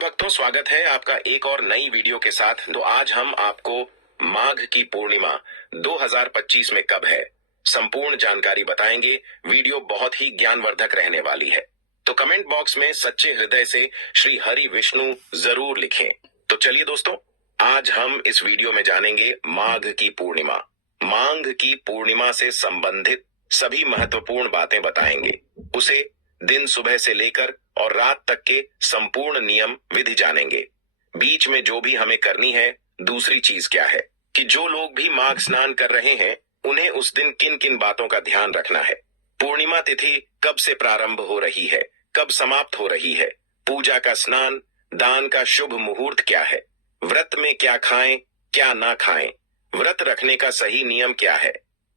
भक्तों, स्वागत है आपका एक और नई वीडियो के साथ। तो आज हम आपको माघ की पूर्णिमा 2025 में कब है, संपूर्ण जानकारी बताएंगे। वीडियो बहुत ही ज्ञानवर्धक रहने वाली है, तो कमेंट बॉक्स में सच्चे हृदय से श्री हरि विष्णु जरूर लिखें। तो चलिए दोस्तों, आज हम इस वीडियो में जानेंगे माघ की पूर्णिमा। माघ की पूर्णिमा से संबंधित सभी महत्वपूर्ण बातें बताएंगे। उसे दिन सुबह से लेकर और रात तक के संपूर्ण नियम विधि जानेंगे। बीच में जो भी हमें करनी है, दूसरी चीज क्या है कि जो लोग भी माघ स्नान कर रहे हैं उन्हें उस दिन किन किन बातों का ध्यान रखना है। पूर्णिमा तिथि कब से प्रारंभ हो रही है, कब समाप्त हो रही है, पूजा का स्नान, दान का शुभ मुहूर्त क्या है, व्रत में क्या खाएं क्या ना खाएं, व्रत रखने का सही नियम क्या है,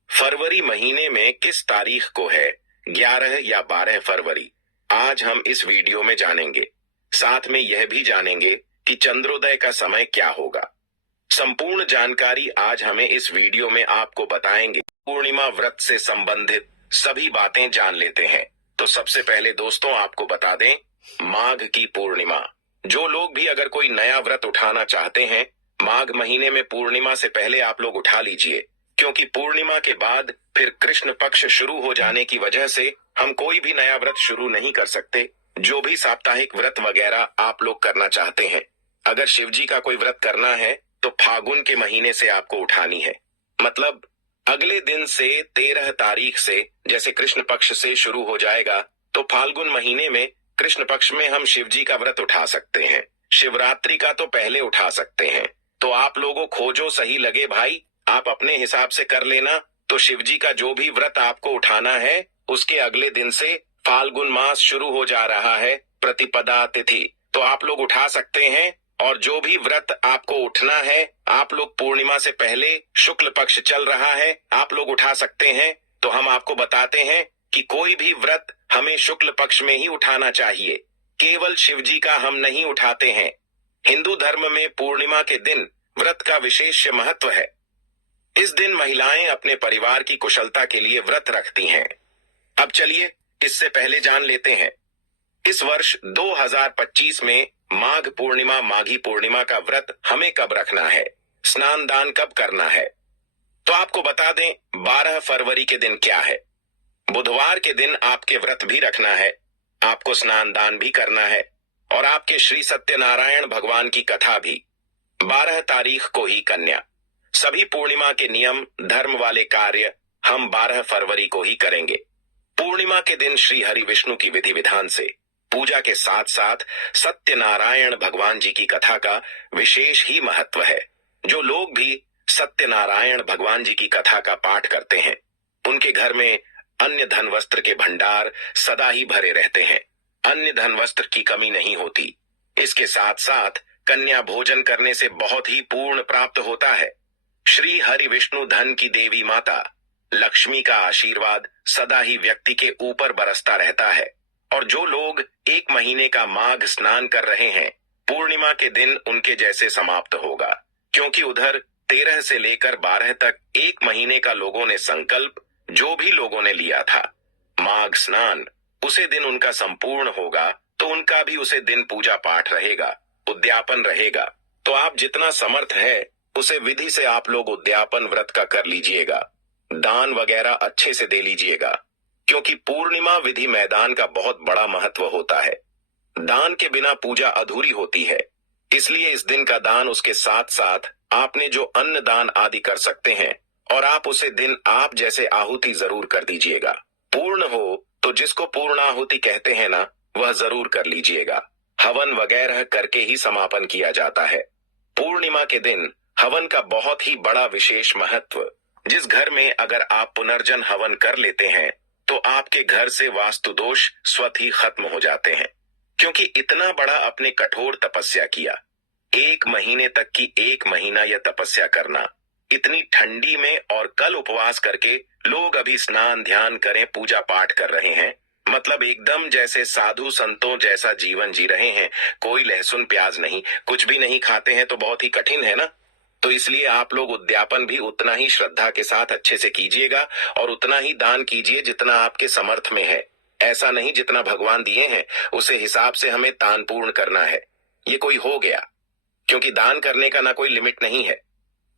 फरवरी महीने में किस तारीख को है, 11 या 12 फरवरी, आज हम इस वीडियो में जानेंगे। साथ में यह भी जानेंगे कि चंद्रोदय का समय क्या होगा। संपूर्ण जानकारी आज हमें इस वीडियो में आपको बताएंगे। पूर्णिमा व्रत से संबंधित सभी बातें जान लेते हैं। तो सबसे पहले दोस्तों आपको बता दें, माघ की पूर्णिमा। जो लोग भी अगर कोई नया व्रत उठाना चाहते हैं, माघ महीने में पूर्णिमा से पहले आप लोग उठा लीजिए, क्योंकि पूर्णिमा के बाद फिर कृष्ण पक्ष शुरू हो जाने की वजह से हम कोई भी नया व्रत शुरू नहीं कर सकते। जो भी साप्ताहिक व्रत वगैरह आप लोग करना चाहते हैं, अगर शिव जी का कोई व्रत करना है तो फागुन के महीने से आपको उठानी है। मतलब अगले दिन से 13 तारीख से जैसे कृष्ण पक्ष से शुरू हो जाएगा, तो फाल्गुन महीने में कृष्ण पक्ष में हम शिव जी का व्रत उठा सकते हैं। शिवरात्रि का तो पहले उठा सकते हैं। तो आप लोगों खोजो सही लगे भाई, आप अपने हिसाब से कर लेना। तो शिव जी का जो भी व्रत आपको उठाना है, उसके अगले दिन से फाल्गुन मास शुरू हो जा रहा है, प्रतिपदा तिथि, तो आप लोग उठा सकते हैं। और जो भी व्रत आपको उठना है, आप लोग पूर्णिमा से पहले शुक्ल पक्ष चल रहा है, आप लोग उठा सकते हैं। तो हम आपको बताते हैं कि कोई भी व्रत हमें शुक्ल पक्ष में ही उठाना चाहिए, केवल शिव जी का हम नहीं उठाते हैं। हिंदू धर्म में पूर्णिमा के दिन व्रत का विशेष महत्व है। इस दिन महिलाएं अपने परिवार की कुशलता के लिए व्रत रखती हैं। अब चलिए इससे पहले जान लेते हैं, इस वर्ष 2025 में माघ पूर्णिमा, माघी पूर्णिमा का व्रत हमें कब रखना है, स्नान दान कब करना है। तो आपको बता दें, 12 फरवरी के दिन क्या है। बुधवार के दिन आपके व्रत भी रखना है, आपको स्नान दान भी करना है, और आपके श्री सत्यनारायण भगवान की कथा भी। 12 तारीख को ही कन्या। सभी पूर्णिमा के नियम, धर्म वाले कार्य हम 12 फरवरी को ही करेंगे। पूर्णिमा के दिन श्री हरि विष्णु की विधि विधान से पूजा के साथ साथ सत्यनारायण भगवान जी की कथा का विशेष ही महत्व है। जो लोग भी सत्यनारायण भगवान जी की कथा का पाठ करते हैं, उनके घर में अन्य धन वस्त्र के भंडार सदा ही भरे रहते हैं, अन्य धन वस्त्र की कमी नहीं होती। इसके साथ साथ कन्या भोजन करने से बहुत ही पूर्ण प्राप्त होता है। श्री हरि विष्णु धन की देवी माता लक्ष्मी का आशीर्वाद सदा ही व्यक्ति के ऊपर बरसता रहता है। और जो लोग 1 महीने का माघ स्नान कर रहे हैं, पूर्णिमा के दिन उनके जैसे समाप्त होगा, क्योंकि उधर 13 से लेकर 12 तक 1 महीने का लोगों ने संकल्प जो भी लोगों ने लिया था, माघ स्नान उसे दिन उनका संपूर्ण होगा, तो उनका भी उसे दिन पूजा पाठ रहेगा, उद्यापन रहेगा। तो आप जितना समर्थ है उसे विधि से आप लोग उद्यापन व्रत का कर लीजिएगा, दान वगैरह अच्छे से दे लीजिएगा, क्योंकि पूर्णिमा विधि मैदान का बहुत बड़ा महत्व होता है। दान के बिना पूजा अधूरी होती है, इसलिए इस दिन का दान, उसके साथ साथ आपने जो अन्न दान आदि कर सकते हैं, और आप उसे दिन आप जैसे आहुति जरूर कर दीजिएगा। पूर्ण हो तो जिसको पूर्णाहुति कहते हैं ना, वह जरूर कर लीजिएगा। हवन वगैरह करके ही समापन किया जाता है। पूर्णिमा के दिन हवन का बहुत ही बड़ा विशेष महत्व। जिस घर में अगर आप पुनर्जन हवन कर लेते हैं, तो आपके घर से वास्तु दोष स्वतः ही खत्म हो जाते हैं, क्योंकि इतना बड़ा अपने कठोर तपस्या किया, 1 महीने तक की 1 महीना यह तपस्या करना, इतनी ठंडी में, और कल उपवास करके लोग अभी स्नान ध्यान करें, पूजा पाठ कर रहे हैं, मतलब एकदम जैसे साधु संतों जैसा जीवन जी रहे हैं। कोई लहसुन प्याज नहीं, कुछ भी नहीं खाते हैं, तो बहुत ही कठिन है ना। तो इसलिए आप लोग उद्यापन भी उतना ही श्रद्धा के साथ अच्छे से कीजिएगा, और उतना ही दान कीजिए जितना आपके समर्थ में है। ऐसा नहीं जितना भगवान दिए हैं उसे हिसाब से हमें दान पूर्ण करना है। ये कोई हो गया, क्योंकि दान करने का ना कोई लिमिट नहीं है।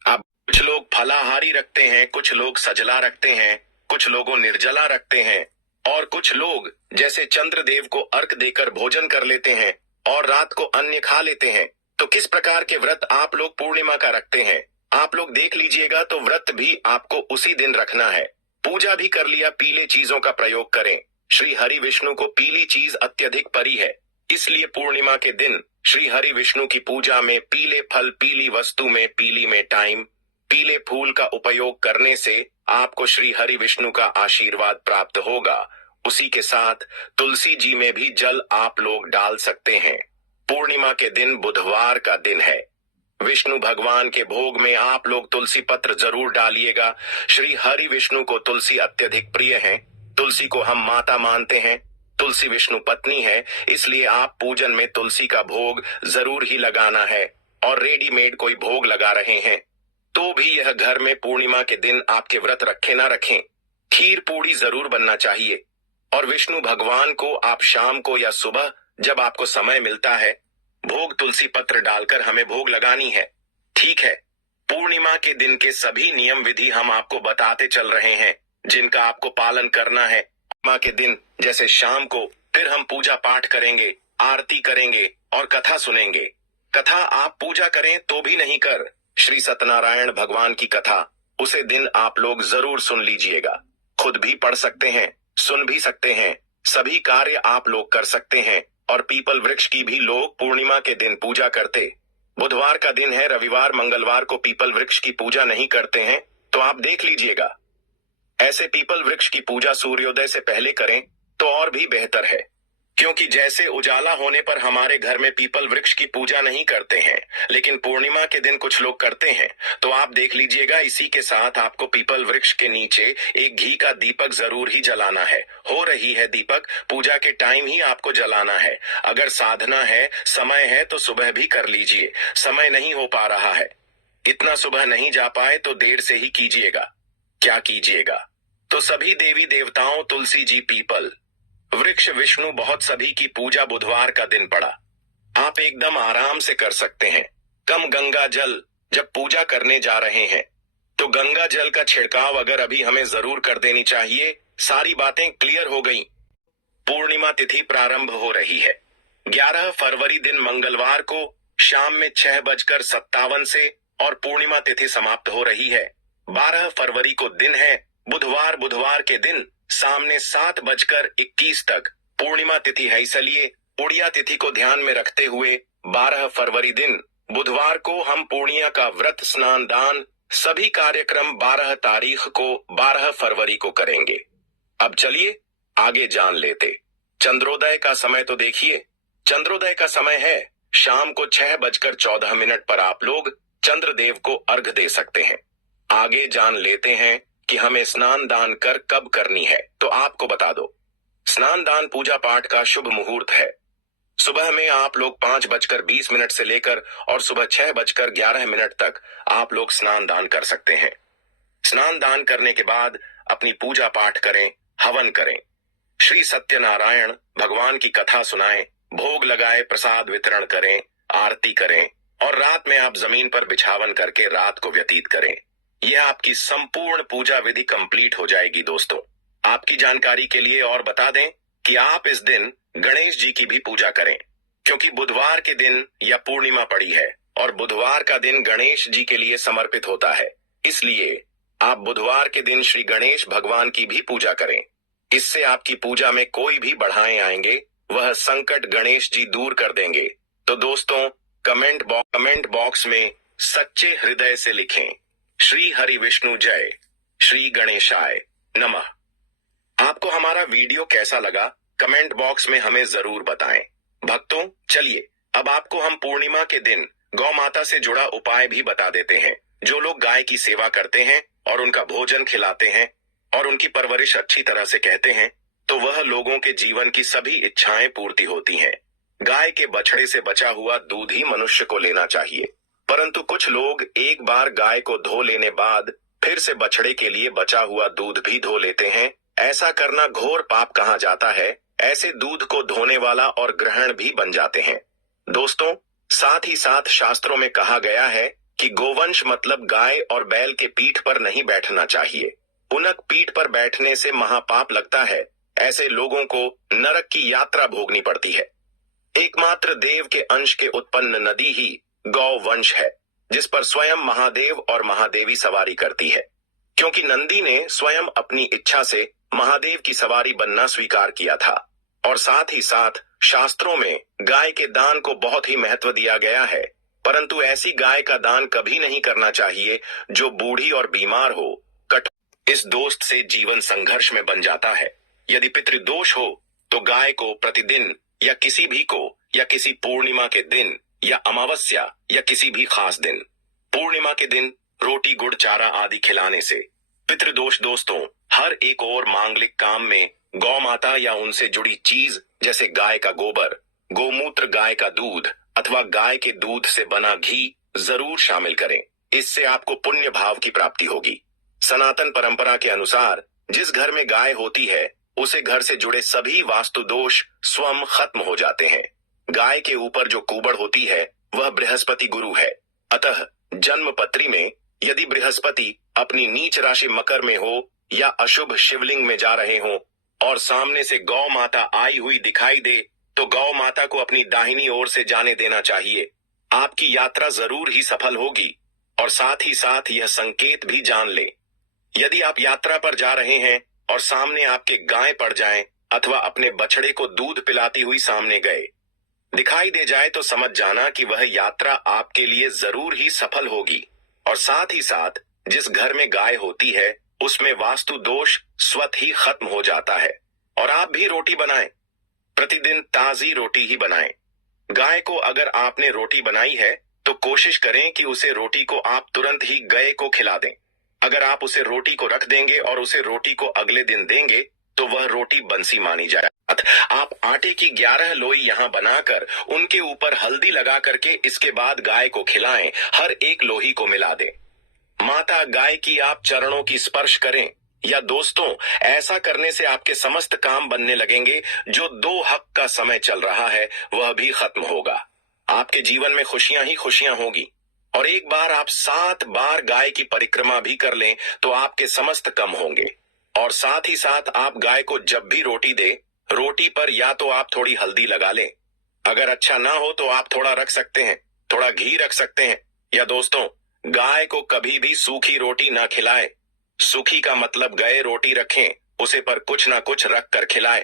अब कुछ लोग फलाहारी रखते हैं, कुछ लोग सजला रखते हैं, कुछ लोगों निर्जला रखते हैं, और कुछ लोग जैसे चंद्रदेव को अर्घ देकर भोजन कर लेते हैं और रात को अन्न खा लेते हैं। तो किस प्रकार के व्रत आप लोग पूर्णिमा का रखते हैं, आप लोग देख लीजिएगा। तो व्रत भी आपको उसी दिन रखना है। पूजा भी कर लिया, पीले चीजों का प्रयोग करें। श्री हरि विष्णु को पीली चीज अत्यधिक परी है, इसलिए पूर्णिमा के दिन श्री हरि विष्णु की पूजा में पीले फल, पीली वस्तु में, पीली में टाइम, पीले फूल का उपयोग करने से आपको श्री हरि विष्णु का आशीर्वाद प्राप्त होगा। उसी के साथ तुलसी जी में भी जल आप लोग डाल सकते हैं। पूर्णिमा के दिन बुधवार का दिन है। विष्णु भगवान के भोग में आप लोग तुलसी पत्र जरूर डालिएगा। श्री हरि विष्णु को तुलसी अत्यधिक प्रिय है। तुलसी को हम माता मानते हैं। तुलसी विष्णु पत्नी है, इसलिए आप पूजन में तुलसी का भोग जरूर ही लगाना है। और रेडीमेड कोई भोग लगा रहे हैं तो भी यह घर में पूर्णिमा के दिन आपके व्रत रखे ना रखें, खीर पूड़ी जरूर बनना चाहिए। और विष्णु भगवान को आप शाम को या सुबह जब आपको समय मिलता है, भोग तुलसी पत्र डालकर हमें भोग लगानी है। ठीक है, पूर्णिमा के दिन के सभी नियम विधि हम आपको बताते चल रहे हैं, जिनका आपको पालन करना है। पूर्णिमा के दिन जैसे शाम को फिर हम पूजा पाठ करेंगे, आरती करेंगे और कथा सुनेंगे। कथा आप पूजा करें तो भी नहीं कर, श्री सत्यनारायण भगवान की कथा उसे दिन आप लोग जरूर सुन लीजिएगा। खुद भी पढ़ सकते हैं, सुन भी सकते हैं, सभी कार्य आप लोग कर सकते हैं। और पीपल वृक्ष की भी लोग पूर्णिमा के दिन पूजा करते। बुधवार का दिन है, रविवार मंगलवार को पीपल वृक्ष की पूजा नहीं करते हैं, तो आप देख लीजिएगा। ऐसे पीपल वृक्ष की पूजा सूर्योदय से पहले करें तो और भी बेहतर है, क्योंकि जैसे उजाला होने पर हमारे घर में पीपल वृक्ष की पूजा नहीं करते हैं, लेकिन पूर्णिमा के दिन कुछ लोग करते हैं। तो आप देख लीजिएगा, इसी के साथ आपको पीपल वृक्ष के नीचे एक घी का दीपक जरूर ही जलाना है। हो रही है दीपक, पूजा के टाइम ही आपको जलाना है। अगर साधना है, समय है तो सुबह भी कर लीजिए। समय नहीं हो पा रहा है, इतना सुबह नहीं जा पाए तो देर से ही कीजिएगा। क्या कीजिएगा? तो सभी देवी देवताओं, तुलसी जी, पीपल वृक्ष, विष्णु, बहुत सभी की पूजा बुधवार का दिन पड़ा। आप एकदम आराम से कर सकते हैं। कम गंगा जल जब पूजा करने जा रहे हैं तो गंगा जल का छिड़काव अगर अभी हमें जरूर कर देनी चाहिए। सारी बातें क्लियर हो गई। पूर्णिमा तिथि प्रारंभ हो रही है 11 फरवरी दिन मंगलवार को शाम में 6:57 से, और पूर्णिमा तिथि समाप्त हो रही है 12 फरवरी को दिन है बुधवार। बुधवार के दिन सामने 7:21 तक पूर्णिमा तिथि है, इसलिए उड़िया तिथि को ध्यान में रखते हुए 12 फरवरी दिन बुधवार को हम पूर्णिया का व्रत, स्नान, दान सभी कार्यक्रम 12 तारीख को 12 फरवरी को करेंगे। अब चलिए आगे जान लेते। चंद्रोदय का समय तो देखिए। चंद्रोदय का समय है शाम को 6:14 पर आप लोग चंद्रदेव को अर्घ दे सकते हैं। आगे जान लेते हैं कि हमें स्नान दान कर कब करनी है। तो आपको बता दो, स्नान दान पूजा पाठ का शुभ मुहूर्त है। सुबह में आप लोग 5:20 से लेकर और सुबह 6:11 तक आप लोग स्नान दान कर सकते हैं। स्नान दान करने के बाद अपनी पूजा पाठ करें, हवन करें, श्री सत्यनारायण भगवान की कथा सुनाएं, भोग लगाए, प्रसाद वितरण करें, आरती करें और रात में आप जमीन पर बिछावन करके रात को व्यतीत करें। यह आपकी संपूर्ण पूजा विधि कंप्लीट हो जाएगी। दोस्तों, आपकी जानकारी के लिए और बता दें कि आप इस दिन गणेश जी की भी पूजा करें, क्योंकि बुधवार के दिन या पूर्णिमा पड़ी है और बुधवार का दिन गणेश जी के लिए समर्पित होता है। इसलिए आप बुधवार के दिन श्री गणेश भगवान की भी पूजा करें। इससे आपकी पूजा में कोई भी बढ़ाएं आएंगे, वह संकट गणेश जी दूर कर देंगे। तो दोस्तों, कमेंट बॉक्स में सच्चे हृदय से लिखें, श्री हरि विष्णु जय, श्री गणेशाय नमः। आपको हमारा वीडियो कैसा लगा कमेंट बॉक्स में हमें जरूर बताएं। भक्तों, चलिए अब आपको हम पूर्णिमा के दिन गौ माता से जुड़ा उपाय भी बता देते हैं। जो लोग गाय की सेवा करते हैं और उनका भोजन खिलाते हैं और उनकी परवरिश अच्छी तरह से कहते हैं, तो वह लोगों के जीवन की सभी इच्छाएं पूर्ति होती हैं। गाय के बछड़े से बचा हुआ दूध ही मनुष्य को लेना चाहिए, परंतु कुछ लोग एक बार गाय को धो लेने बाद फिर से बछड़े के लिए बचा हुआ दूध भी धो लेते हैं। ऐसा करना घोर पाप कहा जाता है। ऐसे दूध को धोने वाला और ग्रहण भी बन जाते हैं। दोस्तों, साथ ही साथ शास्त्रों में कहा गया है कि गोवंश मतलब गाय और बैल के पीठ पर नहीं बैठना चाहिए। उनक पीठ पर बैठने से महापाप लगता है। ऐसे लोगों को नरक की यात्रा भोगनी पड़ती है। एकमात्र देव के अंश के उत्पन्न नदी ही गौवंश है, जिस पर स्वयं महादेव और महादेवी सवारी करती है। क्योंकि नंदी ने स्वयं अपनी इच्छा से महादेव की सवारी बनना स्वीकार किया था। और साथ ही साथ शास्त्रों में गाय के दान को बहुत ही महत्व दिया गया है। परंतु ऐसी गाय का दान कभी नहीं करना चाहिए जो बूढ़ी और बीमार हो। इस दोस्त से जीवन संघर्ष में बन जाता है। यदि पितृदोष हो तो गाय को प्रतिदिन या किसी भी को या किसी पूर्णिमा के दिन या अमावस्या या किसी भी खास दिन, पूर्णिमा के दिन रोटी गुड़ चारा आदि खिलाने से पितृदोष दोस्तों हर एक और मांगलिक काम में गौ माता या उनसे जुड़ी चीज जैसे गाय का गोबर, गोमूत्र, गाय का दूध अथवा गाय के दूध से बना घी जरूर शामिल करें। इससे आपको पुण्य भाव की प्राप्ति होगी। सनातन परंपरा के अनुसार जिस घर में गाय होती है उसे घर से जुड़े सभी वास्तु दोष स्वयं खत्म हो जाते हैं। गाय के ऊपर जो कुबड़ होती है वह बृहस्पति गुरु है। अतः जन्म पत्री में यदि बृहस्पति अपनी नीच राशि मकर में हो या अशुभ शिवलिंग में जा रहे हो और सामने से गौ माता आई हुई दिखाई दे तो गौ माता को अपनी दाहिनी ओर से जाने देना चाहिए। आपकी यात्रा जरूर ही सफल होगी। और साथ ही साथ यह संकेत भी जान ले, यदि आप यात्रा पर जा रहे हैं और सामने आपके गाय पड़ जाएं अथवा अपने बछड़े को दूध पिलाती हुई सामने गए दिखाई दे जाए तो समझ जाना कि वह यात्रा आपके लिए जरूर ही सफल होगी। और साथ ही साथ जिस घर में गाय होती है उसमें वास्तु दोष स्वतः ही खत्म हो जाता है। और आप भी रोटी बनाएं, प्रतिदिन ताजी रोटी ही बनाएं। गाय को अगर आपने रोटी बनाई है तो कोशिश करें कि उसे रोटी को आप तुरंत ही गाय को खिला दें। अगर आप उसे रोटी को रख देंगे और उसे रोटी को अगले दिन देंगे तो वह रोटी बंसी मानी जाए। आप आटे की 11 लोई यहाँ बनाकर उनके ऊपर हल्दी लगा करके इसके बाद गाय को खिलाएं। हर एक लोही को मिला दें। माता गाय की आप चरणों की स्पर्श करें। या दोस्तों ऐसा करने से आपके समस्त काम बनने लगेंगे। जो 2 हक का समय चल रहा है वह भी खत्म होगा। आपके जीवन में खुशियां ही खुशियां होगी। और एक बार आप 7 बार गाय की परिक्रमा भी कर लें तो आपके समस्त कम होंगे। और साथ ही साथ आप गाय को जब भी रोटी दे, रोटी पर या तो आप थोड़ी हल्दी लगा लें, अगर अच्छा ना हो तो आप थोड़ा रख सकते हैं, थोड़ा घी रख सकते हैं। या दोस्तों गाय को कभी भी सूखी रोटी ना खिलाएं। सूखी का मतलब गए रोटी रखें, उसे पर कुछ ना कुछ रख कर खिलाएं।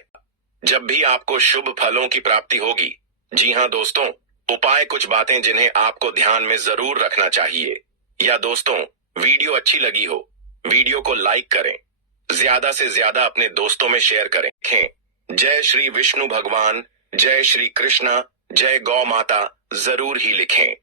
जब भी आपको शुभ फलों की प्राप्ति होगी। जी हाँ दोस्तों, उपाय कुछ बातें जिन्हें आपको ध्यान में जरूर रखना चाहिए। या दोस्तों वीडियो अच्छी लगी हो, वीडियो को लाइक करें, ज्यादा से ज्यादा अपने दोस्तों में शेयर करें। जय श्री विष्णु भगवान, जय श्री कृष्णा, जय गौ माता जरूर ही लिखें।